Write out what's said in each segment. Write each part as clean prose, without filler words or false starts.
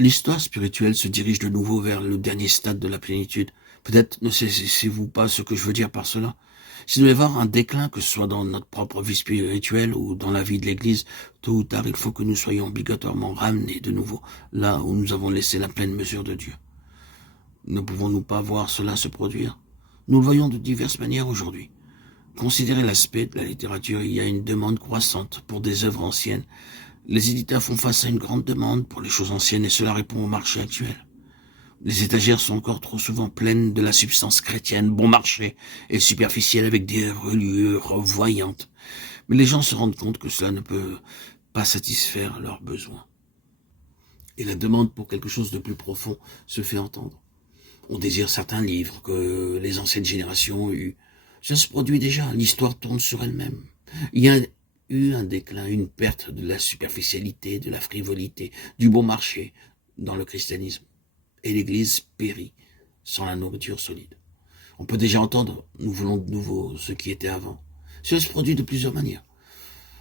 L'histoire spirituelle se dirige de nouveau vers le dernier stade de la plénitude. Peut-être ne saisissez-vous pas ce que je veux dire par cela. S'il doit y avoir un déclin, que ce soit dans notre propre vie spirituelle ou dans la vie de l'Église, tôt ou tard, il faut que nous soyons obligatoirement ramenés de nouveau là où nous avons laissé la pleine mesure de Dieu. Ne pouvons-nous pas voir cela se produire? Nous le voyons de diverses manières aujourd'hui. Considérez l'aspect de la littérature, il y a une demande croissante pour des œuvres anciennes. Les éditeurs font face à une grande demande pour les choses anciennes et cela répond au marché actuel. Les étagères sont encore trop souvent pleines de la substance chrétienne, bon marché et superficielle avec des reliures voyantes. Mais les gens se rendent compte que cela ne peut pas satisfaire leurs besoins. Et la demande pour quelque chose de plus profond se fait entendre. On désire certains livres que les anciennes générations ont eus. Ça se produit déjà, l'histoire tourne sur elle-même. Il y a eu un déclin, une perte de la superficialité, de la frivolité, du bon marché dans le christianisme. Et l'Église périt sans la nourriture solide. On peut déjà entendre, nous voulons de nouveau ce qui était avant. Cela se produit de plusieurs manières.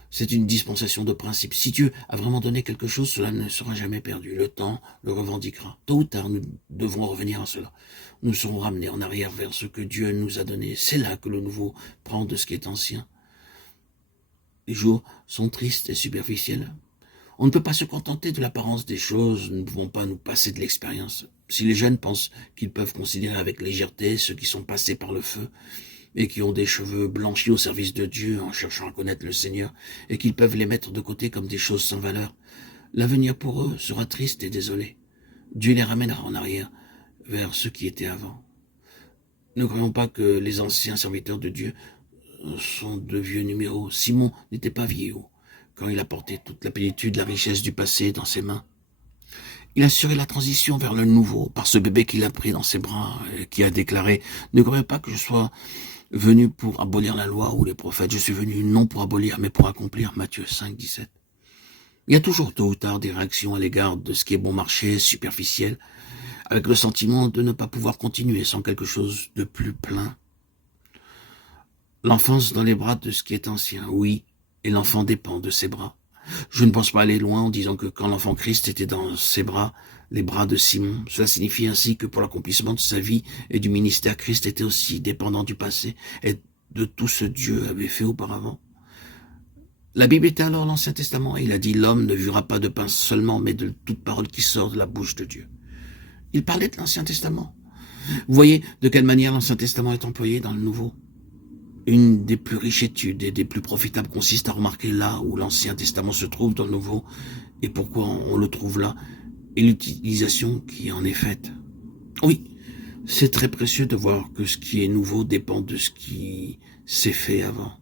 C'est une dispensation de principe. Si Dieu a vraiment donné quelque chose, cela ne sera jamais perdu. Le temps le revendiquera. Tôt ou tard, nous devrons revenir à cela. Nous serons ramenés en arrière vers ce que Dieu nous a donné. C'est là que le nouveau prend de ce qui est ancien. Les jours sont tristes et superficiels. On ne peut pas se contenter de l'apparence des choses, nous ne pouvons pas nous passer de l'expérience. Si les jeunes pensent qu'ils peuvent considérer avec légèreté ceux qui sont passés par le feu, et qui ont des cheveux blanchis au service de Dieu en cherchant à connaître le Seigneur, et qu'ils peuvent les mettre de côté comme des choses sans valeur, l'avenir pour eux sera triste et désolé. Dieu les ramènera en arrière vers ce qui était avant. Ne croyons pas que les anciens serviteurs de Dieu sont de vieux numéros. Simon n'était pas vieillot quand il a porté toute la plénitude, la richesse du passé dans ses mains. Il a assuré la transition vers le nouveau par ce bébé qu'il a pris dans ses bras et qui a déclaré « Ne croyez pas que je sois venu pour abolir la loi ou les prophètes, je suis venu non pour abolir mais pour accomplir. » Matthieu 5, 17. Il y a toujours tôt ou tard des réactions à l'égard de ce qui est bon marché, superficiel, avec le sentiment de ne pas pouvoir continuer sans quelque chose de plus plein. L'enfance dans les bras de ce qui est ancien, oui, et l'enfant dépend de ses bras. Je ne pense pas aller loin en disant que quand l'enfant Christ était dans ses bras, les bras de Simon, cela signifie ainsi que pour l'accomplissement de sa vie et du ministère, Christ était aussi dépendant du passé et de tout ce Dieu avait fait auparavant. La Bible était alors l'Ancien Testament et il a dit « L'homme ne vivra pas de pain seulement, mais de toute parole qui sort de la bouche de Dieu. » Il parlait de l'Ancien Testament. Vous voyez de quelle manière l'Ancien Testament est employé dans le Nouveau. Une des plus riches études et des plus profitables consiste à remarquer là où l'Ancien Testament se trouve dans le Nouveau et pourquoi on le trouve là et l'utilisation qui en est faite. Oui, c'est très précieux de voir que ce qui est nouveau dépend de ce qui s'est fait avant.